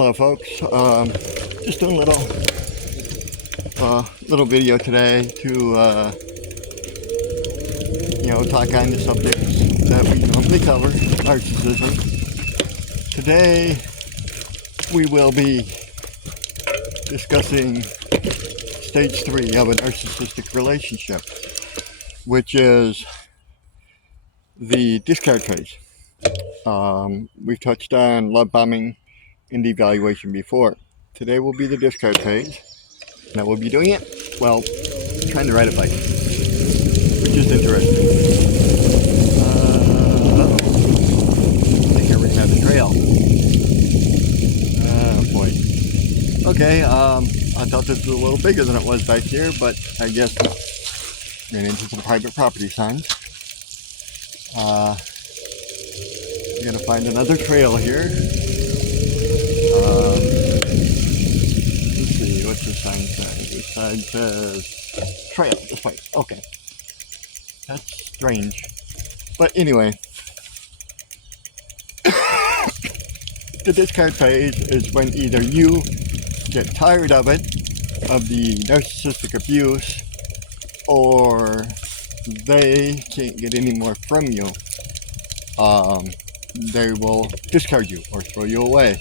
Hello, folks. Just doing a little video today to talk on the subjects that we normally cover, narcissism. Today we will be discussing stage 3 of a narcissistic relationship, which is the discard phase. We've touched on love bombing and devaluation before. Today will be the discard phase. Now we'll be doing it, well, trying to ride a bike, which is interesting. I think we're gonna have a trail. Oh boy. Okay, I thought this was a little bigger than it was back here, but I guess ran into some private property signs. We're gonna find another trail here. Let's see, what's the sign say? The sign says trail this way. Okay. That's strange. But anyway, the discard phase is when either you get tired of it, of the narcissistic abuse, or they can't get any more from you. They will discard you or throw you away.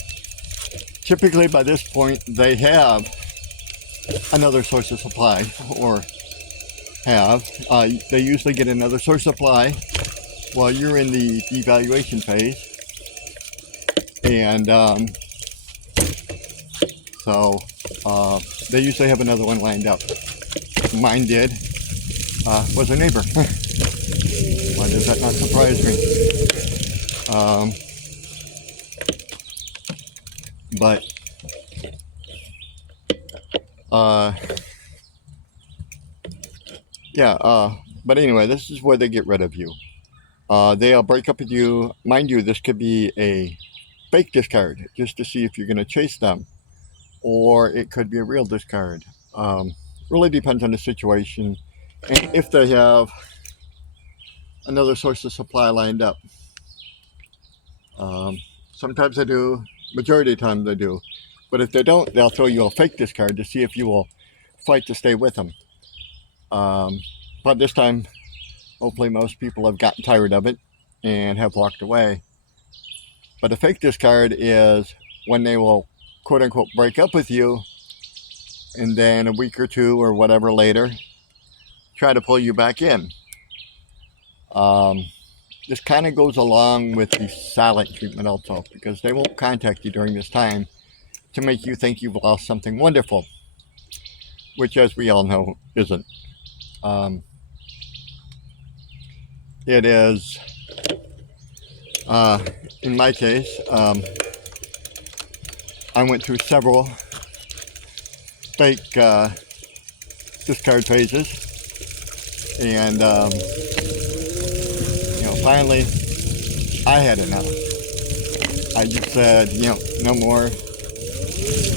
Typically by this point they have another source of supply, or they usually get another source of supply while you're in the devaluation phase, and they usually have another one lined up. Mine did. Was a neighbor. Why does that not surprise me? But anyway, this is where they get rid of you. They'll break up with you. Mind you, this could be a fake discard, just to see if you're going to chase them, or it could be a real discard. Really depends on the situation, and if they have another source of supply lined up. Sometimes they do, majority of the time they do, but if they don't, they'll throw you a fake discard to see if you will fight to stay with them. But this time, hopefully most people have gotten tired of it and have walked away. But a fake discard is when they will quote unquote break up with you, and then a week or two or whatever later try to pull you back in. This kind of goes along with the silent treatment also, because they won't contact you during this time to make you think you've lost something wonderful, which, as we all know, isn't. It is, in my case, I went through several fake discard phases, and finally I had enough. I just said, no more.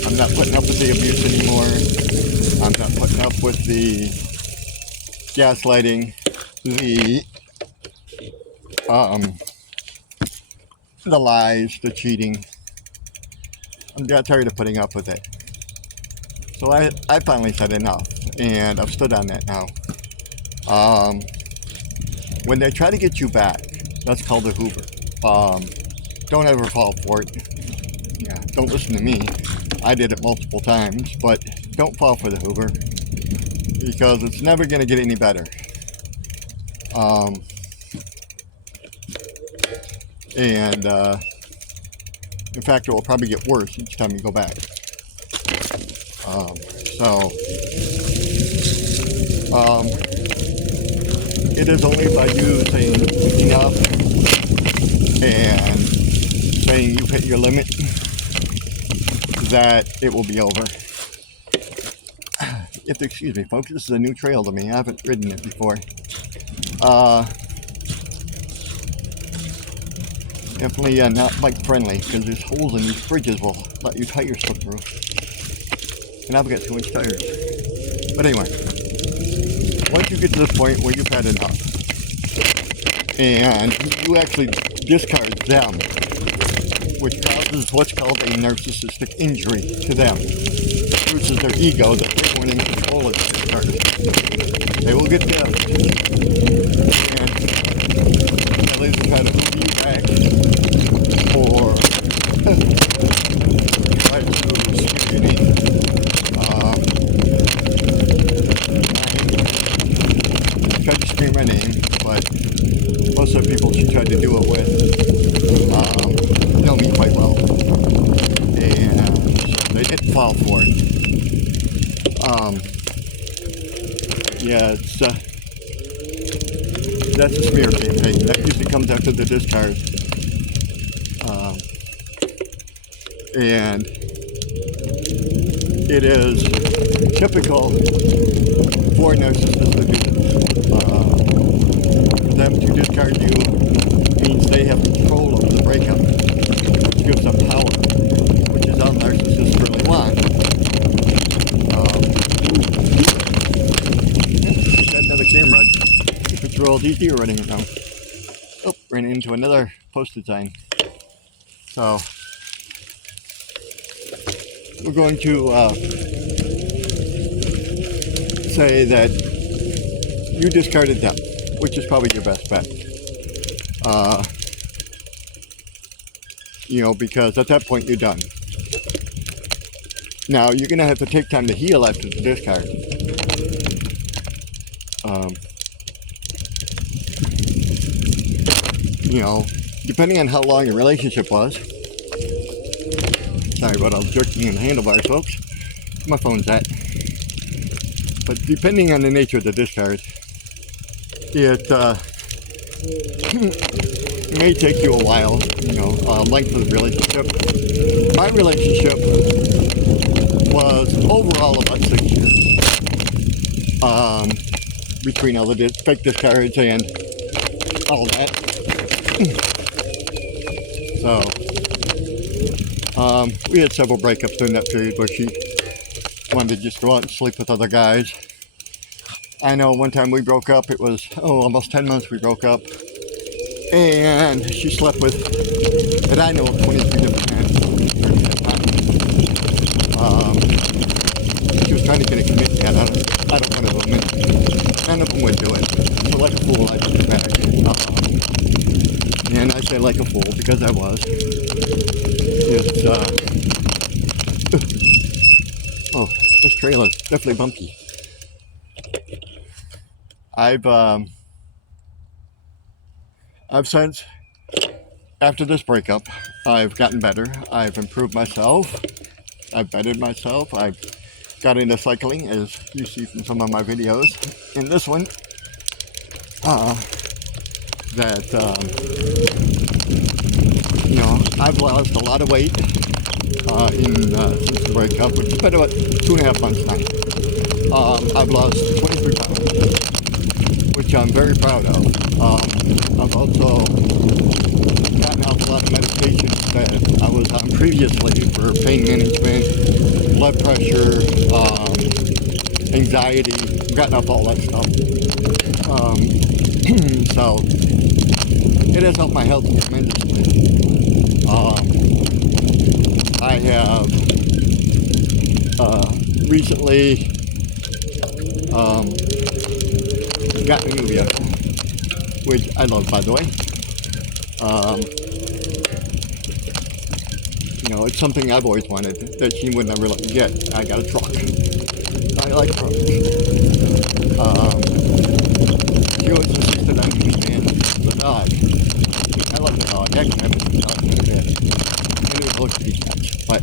I'm not putting up with the abuse anymore. I'm not putting up with the gaslighting, the lies, the cheating. I'm not tired of putting up with it. So I finally said enough, and I've stood on that now. When they try to get you back, that's called a Hoover. Don't ever fall for it. Yeah, don't listen to me. I did it multiple times, but don't fall for the Hoover, because it's never going to get any better. In fact, it will probably get worse each time you go back. It is only by you saying enough and saying you've hit your limit that it will be over. Excuse me, folks, this is a new trail to me. I haven't ridden it before. Definitely not bike friendly, because there's holes in these bridges will let your tires slip through. And I've got 2-inch tires. But anyway, once you get to this point where you've had enough, and you actually discard them, which causes what's called a narcissistic injury to them. Bruises their ego that they weren't in control of the discharge. They will get pissed, and they'll either try to move you back, or try to screw your name. Tried to scream my name, but most of the people she tried to do it with know me quite well, and they didn't fall for it. Yeah, it's that's a smear campaign. That usually comes after the discharge, and it is typical for narcissists to do them to discard you means they have control over the breakup, which gives them power, which is all narcissists really want. Got another camera. Patrol these deer running around. Oh, ran into another posted sign. So we're going to say that you discarded them, which is probably your best bet. Because at that point you're done. Now you're gonna have to take time to heal after the discard. Depending on how long your relationship was. Sorry about all the jerking in the handlebars, folks. My phone's at. But depending on the nature of the discard, it may take you a while, length of the relationship. My relationship was overall about 6 years. Between all the fake discards and all that. So, we had several breakups during that period where she wanted to just go out and sleep with other guys. I know one time we broke up, it was, almost 10 months we broke up. And she slept with, and I know, 23 different men during that time. She was trying to get a commitment out of one of them, and none of them would do it. So like a fool, I took it back. And I say like a fool because I was. It's, oh, this trail is definitely bumpy. I've since, after this breakup, I've gotten better. I've improved myself. I've bettered myself. I've got into cycling, as you see from some of my videos. In this one, I've lost a lot of weight since the breakup, which has been about 2.5 months now. I've lost 23 pounds, which I'm very proud of. I've also gotten off a lot of medications that I was on previously for pain management, blood pressure, anxiety. I've gotten off all that stuff. So it has helped my health tremendously. I have recently gotten a new vehicle, which I love, by the way. It's something I've always wanted that she would never let me get. I got a truck. I like trucks. She always insisted on me and the dog. I like the dog. Actually, I miss the dog quite a bit. And it was supposed to be cats, but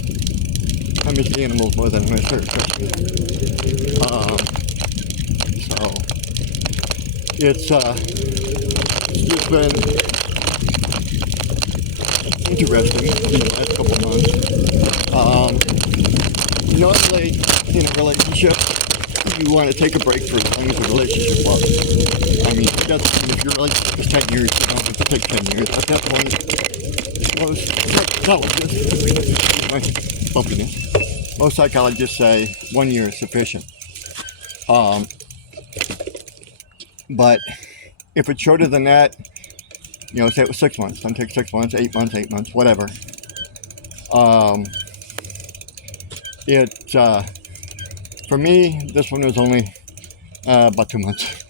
I miss the animals more than I miss her. So it's just been interesting these last couple months. Normally, in a relationship, you want to take a break for as long as the relationship was. I mean, if your relationship is 10 years, you don't have to take 10 years. At that point, most psychologists say 1 year is sufficient. But if it's shorter than that, say it was 6 months, then take 6 months, 8 months, whatever. Um, it for me, this one was only about 2 months.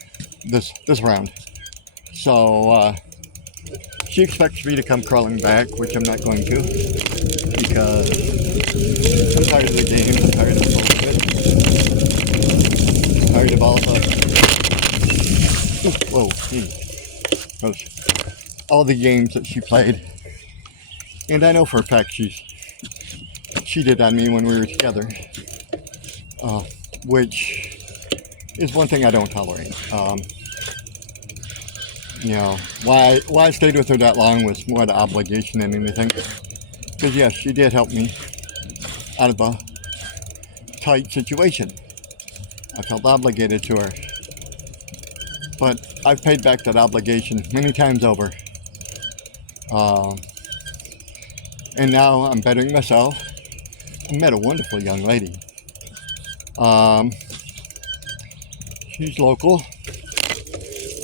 This round, so she expects me to come crawling back, which I'm not going to because I'm tired of the game. I'm tired of the bullshit. I'm tired of all the whoa, gross. All the games that she played, and I know for a fact she cheated on me when we were together, uh, which is one thing I don't tolerate. You know, why I stayed with her that long was more the obligation than anything. Because yes, she did help me out of a tight situation. I felt obligated to her, but I've paid back that obligation many times over. Um, and now I'm bettering myself. I met a wonderful young lady. Um, she's local,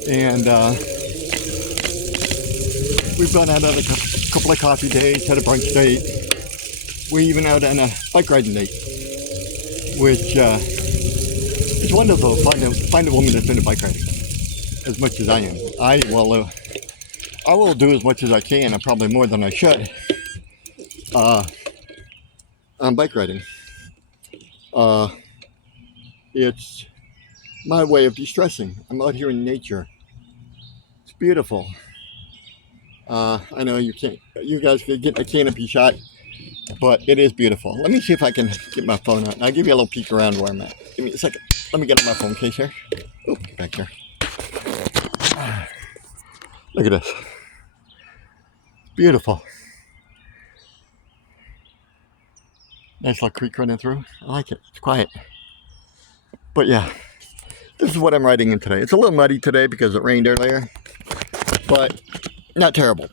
and we've gone out on a couple of coffee dates, had a brunch date. We're even out on a bike riding date, which it's wonderful to find a woman that's into bike riding as much as I am. I will do as much as I can, and probably more than I should, uh, on bike riding. Uh, it's my way of de-stressing. I'm out here in nature. It's beautiful. I know you guys can get a canopy shot, but it is beautiful. Let me see if I can get my phone out. I'll give you a little peek around where I'm at. Give me a second. Let me get on my phone case here. Oh, get back here. Look at this. Beautiful. Nice little creek running through. I like it. It's quiet. But yeah, this is what I'm riding in today. It's a little muddy today because it rained earlier, but not terrible.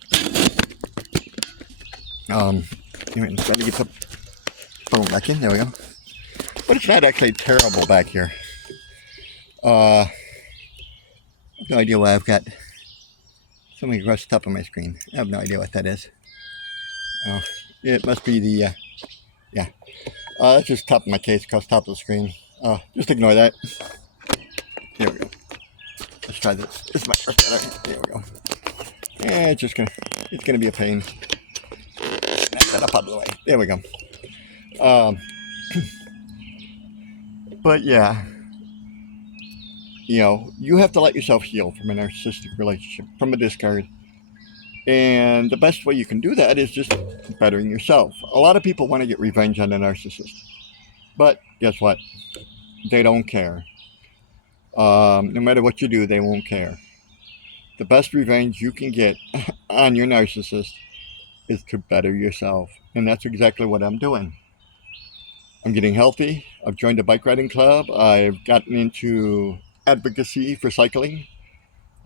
Anyway, trying to get the phone back in. There we go. But it's not actually terrible back here. I have no idea why I've got something across the top of my screen. I have no idea what that is. Oh, it must be the, yeah. That's just top of my case across the top of the screen. Just ignore that. There we go. Let's try this. This might work better. There we go. Yeah, it's gonna be a pain. Snap that up out of the way. There we go. But yeah, you have to let yourself heal from a narcissistic relationship, from a discard. And the best way you can do that is just bettering yourself. A lot of people want to get revenge on a narcissist. But guess what? They don't care. No matter what you do, they won't care. The best revenge you can get on your narcissist is to better yourself. And that's exactly what I'm doing. I'm getting healthy. I've joined a bike riding club. I've gotten into advocacy for cycling.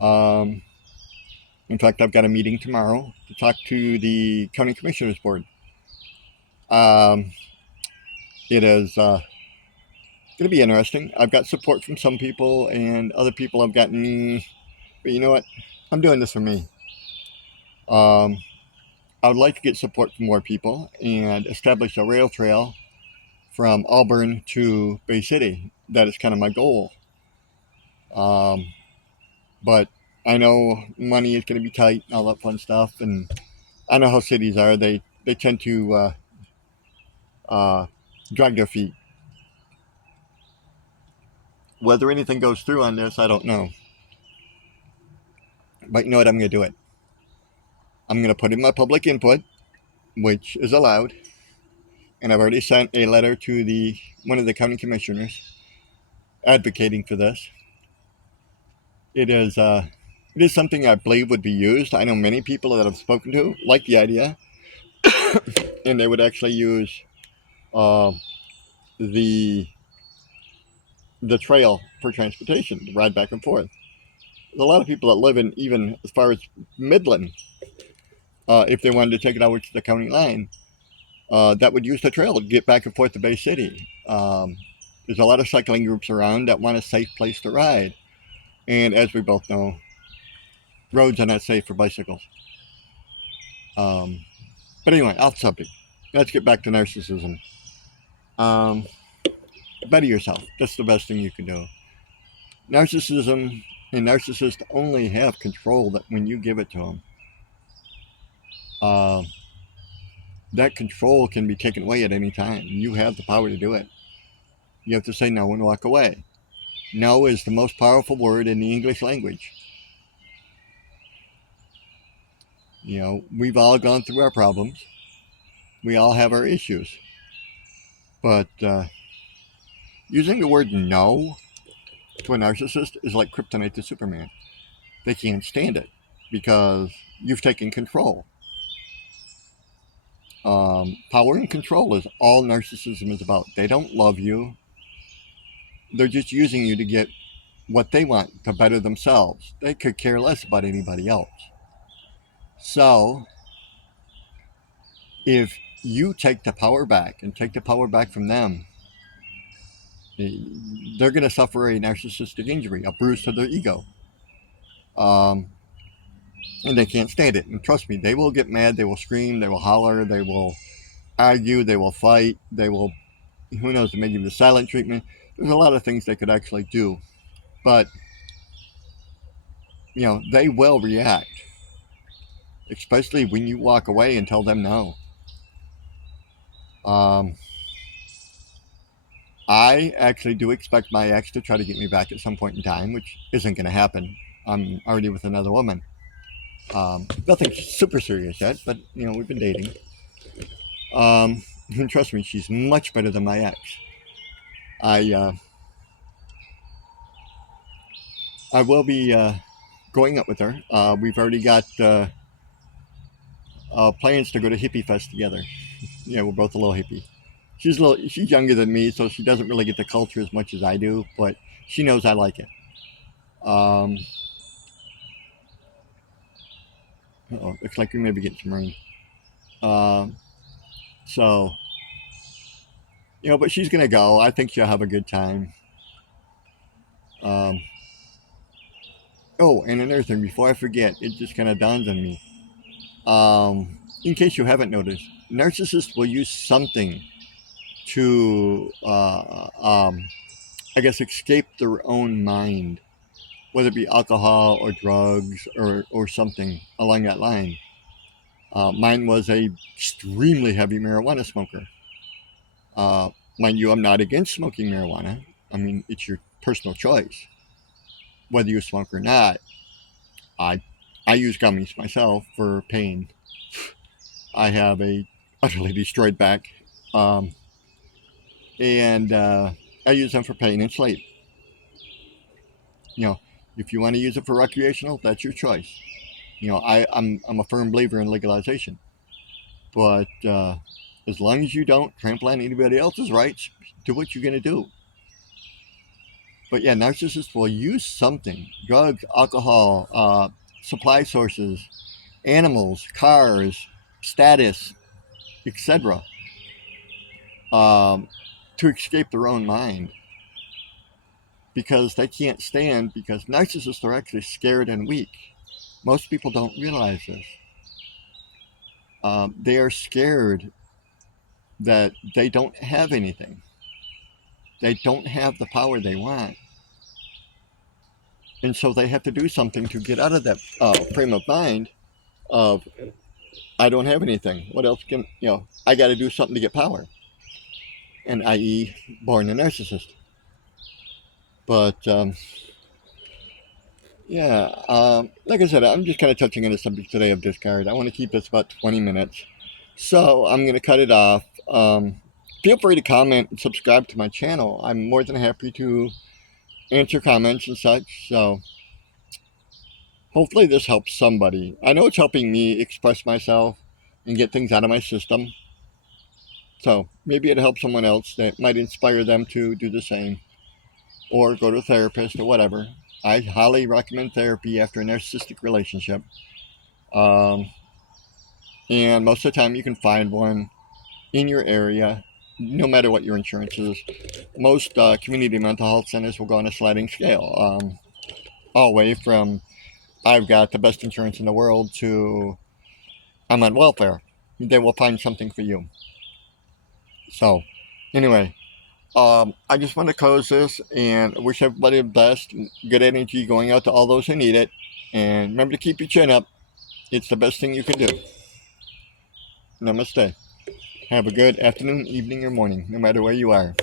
In fact, I've got a meeting tomorrow to talk to the county commissioners board. It is going to be interesting. I've got support from some people, and other people have gotten. But you know what? I'm doing this for me. I would like to get support from more people and establish a rail trail from Auburn to Bay City. That is kind of my goal. But I know money is going to be tight and all that fun stuff. And I know how cities are. They tend to drag their feet. Whether anything goes through on this, I don't know. But you know what? I'm going to do it. I'm going to put in my public input, which is allowed. And I've already sent a letter to one of the county commissioners advocating for this. It is something I believe would be used. I know many people that I've spoken to like the idea, and they would actually use the trail for transportation to ride back and forth. There's a lot of people that live in even as far as Midland. If they wanted to take it over to the county line, that would use the trail to get back and forth to Bay City. There's a lot of cycling groups around that want a safe place to ride. And as we both know, roads are not safe for bicycles. But anyway, off subject. let's get back to narcissism. Um, Better yourself. That's the best thing you can do. Narcissism and narcissists only have control that when you give it to them. Uh, that control can be taken away at any time. You have the power to do it. You have to say no and walk away. No is the most powerful word in the English language. You know, we've all gone through our problems. We all have our issues. But using the word no to a narcissist is like kryptonite to Superman. They can't stand it because you've taken control. Power and control is all narcissism is about. They don't love you. They're just using you to get what they want to better themselves. They could care less about anybody else. So, if you take the power back and take the power back from them, they're going to suffer a narcissistic injury, a bruise to their ego. Um, and they can't stand it. And trust me, they will get mad, they will scream, they will holler, they will argue, they will fight, they will, who knows, they may give you the silent treatment. There's a lot of things they could actually do. But, you know, they will react, especially when you walk away and tell them no. Um, I actually do expect my ex to try to get me back at some point in time, which isn't going to happen. I'm already with another woman. Nothing super serious yet, but you know we've been dating. And trust me, she's much better than my ex. I I will be going up with her. We've already got plans to go to Hippie Fest together. Yeah, we're both a little hippie. She's younger than me, so she doesn't really get the culture as much as I do, but she knows I like it. Um, Looks like we may be getting some rain. Um, so you know, but she's gonna go. I think she'll have a good time. Um, oh, and another thing, before I forget, it just kind of dawns on me. In case you haven't noticed, narcissists will use something to, I guess, escape their own mind, whether it be alcohol or drugs or something along that line. Mine was a extremely heavy marijuana smoker. Uh, Mind you, I'm not against smoking marijuana. I mean, it's your personal choice whether you smoke or not. I I use gummies myself for pain. I have a utterly destroyed back, um, and I use them for pain and sleep. You know, if you want to use it for recreational, that's your choice. You know, I'm a firm believer in legalization, but as long as you don't trample on anybody else's rights, do what you're going to do. But yeah, narcissists will use something: drugs, alcohol, supply sources, animals, cars, status, etc., um, to escape their own mind because they can't stand, because narcissists are actually scared and weak. Most people don't realize this. They are scared that they don't have anything. They don't have the power they want. And so they have to do something to get out of that frame of mind of, I don't have anything. What else can, you know, I got to do something to get power. And i.e., born a narcissist. But yeah, like I said, I'm just kind of touching on the subject today of discard. I want to keep this about 20 minutes. So I'm going to cut it off. Feel free to comment and subscribe to my channel. I'm more than happy to answer comments and such. So hopefully this helps somebody. I know it's helping me express myself and get things out of my system. So maybe it helps someone else that might inspire them to do the same or go to a therapist or whatever. I highly recommend therapy after a narcissistic relationship. Um, and most of the time you can find one in your area, no matter what your insurance is. Most community mental health centers will go on a sliding scale, all the way from I've got the best insurance in the world to I'm on welfare. They will find something for you. So, anyway, I just want to close this and wish everybody the best. Good energy going out to all those who need it. And remember to keep your chin up. It's the best thing you can do. Namaste. Have a good afternoon, evening, or morning, no matter where you are.